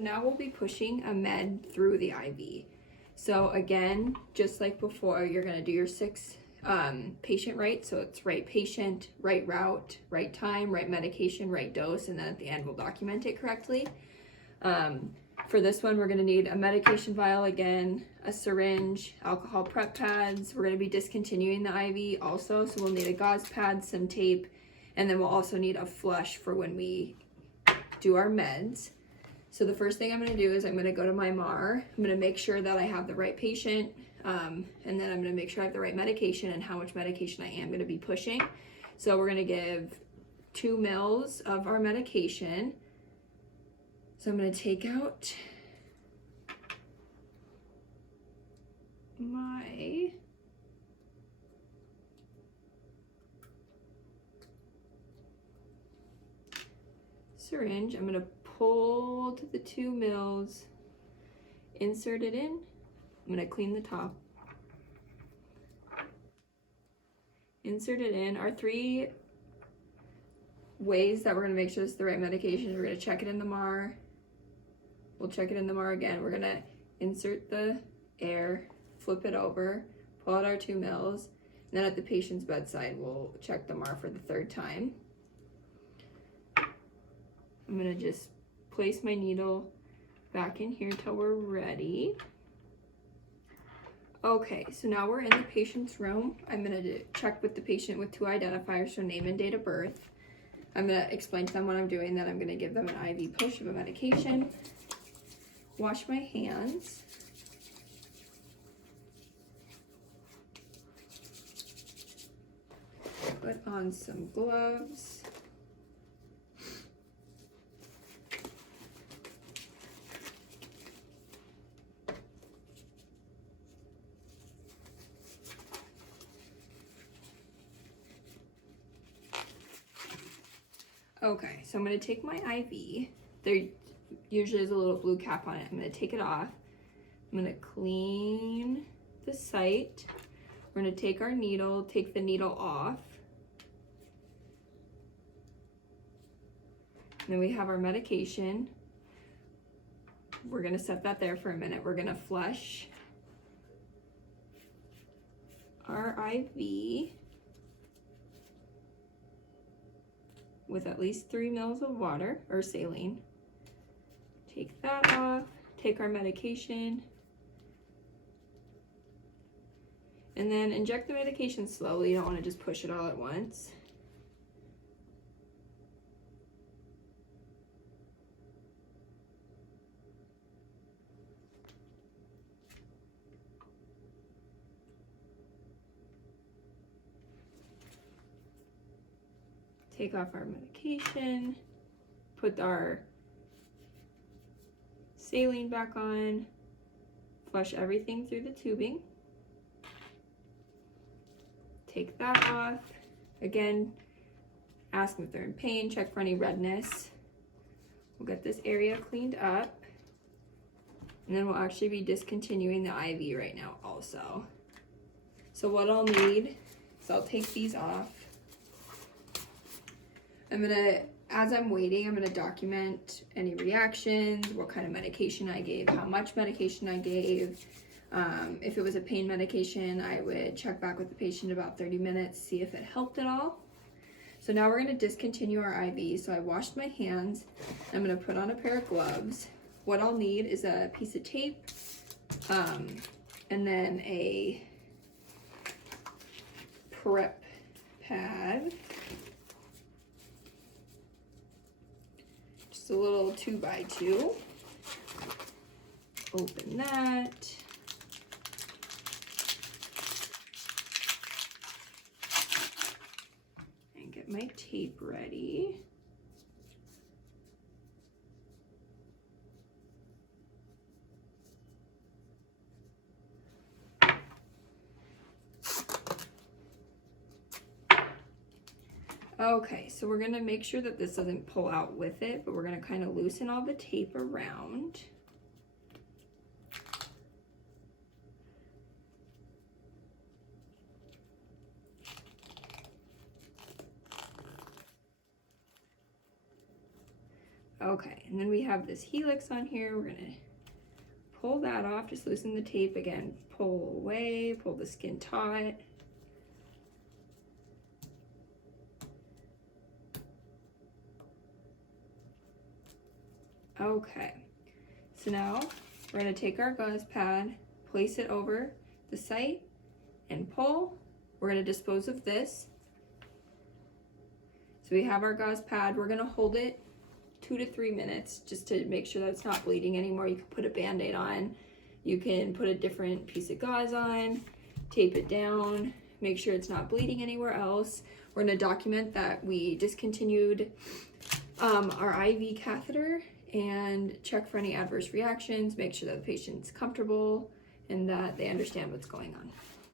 Now we'll be pushing a med through the IV. So again, just like before, you're gonna do your 6 patient right. So it's right patient, right route, right time, right medication, right dose, and then at the end we'll document it correctly. For this one, we're gonna need a medication vial again, a syringe, alcohol prep pads. We're gonna be discontinuing the IV also, so we'll need a gauze pad, some tape, and then we'll also need a flush for when we do our meds. So the first thing I'm going to do is I'm going to go to my MAR. I'm going to make sure that I have the right patient, and then I'm going to make sure I have the right medication and how much medication I am going to be pushing. So we're going to give 2 mils of our medication. So I'm going to take out my syringe. I'm going to pull to the 2 mils, insert it in. I'm going to clean the top. Insert it in. Our 3 ways that we're going to make sure this is the right medication, we're going to check it in the MAR. We'll check it in the MAR again. We're going to insert the air, flip it over, pull out our 2 mils, and then at the patient's bedside, we'll check the MAR for the 3rd time. I'm going to just place my needle back in here till we're ready. Okay, so now we're in the patient's room. I'm going to check with the patient with 2 identifiers, so name and date of birth. I'm going to explain to them what I'm doing, then I'm going to give them an IV push of a medication. Wash my hands. Put on some gloves. Okay, so I'm going to take my IV. There usually is a little blue cap on it. I'm going to take it off. I'm going to clean the site. We're going to take our needle, take the needle off. And then we have our medication. We're going to set that there for a minute. We're going to flush our IV with at least 3 mils of water or saline. Take that off, take our medication, and then inject the medication slowly. You don't want to just push it all at once. Take off our medication, put our saline back on, flush everything through the tubing. Take that off. Again, ask them if they're in pain, check for any redness. We'll get this area cleaned up. And then we'll actually be discontinuing the IV right now also. So what I'll need is I'll take these off. As I'm waiting, I'm gonna document any reactions, what kind of medication I gave, how much medication I gave. If it was a pain medication, I would check back with the patient about 30 minutes, see if it helped at all. So now we're gonna discontinue our IV. So I washed my hands. I'm gonna put on a pair of gloves. What I'll need is a piece of tape, and then a prep pad. A little 2x2. Open that. And get my tape ready. Okay, so we're gonna make sure that this doesn't pull out with it, but we're gonna kind of loosen all the tape around. Okay, and then we have this helix on here. We're gonna pull that off, just loosen the tape again, pull away, pull the skin taut. Okay, so now we're gonna take our gauze pad, place it over the site and pull. We're gonna dispose of this. So we have our gauze pad. We're gonna hold it 2 to 3 minutes just to make sure that it's not bleeding anymore. You can put a Band-Aid on. You can put a different piece of gauze on, tape it down, make sure it's not bleeding anywhere else. We're gonna document that we discontinued our IV catheter and check for any adverse reactions, make sure that the patient's comfortable and that they understand what's going on.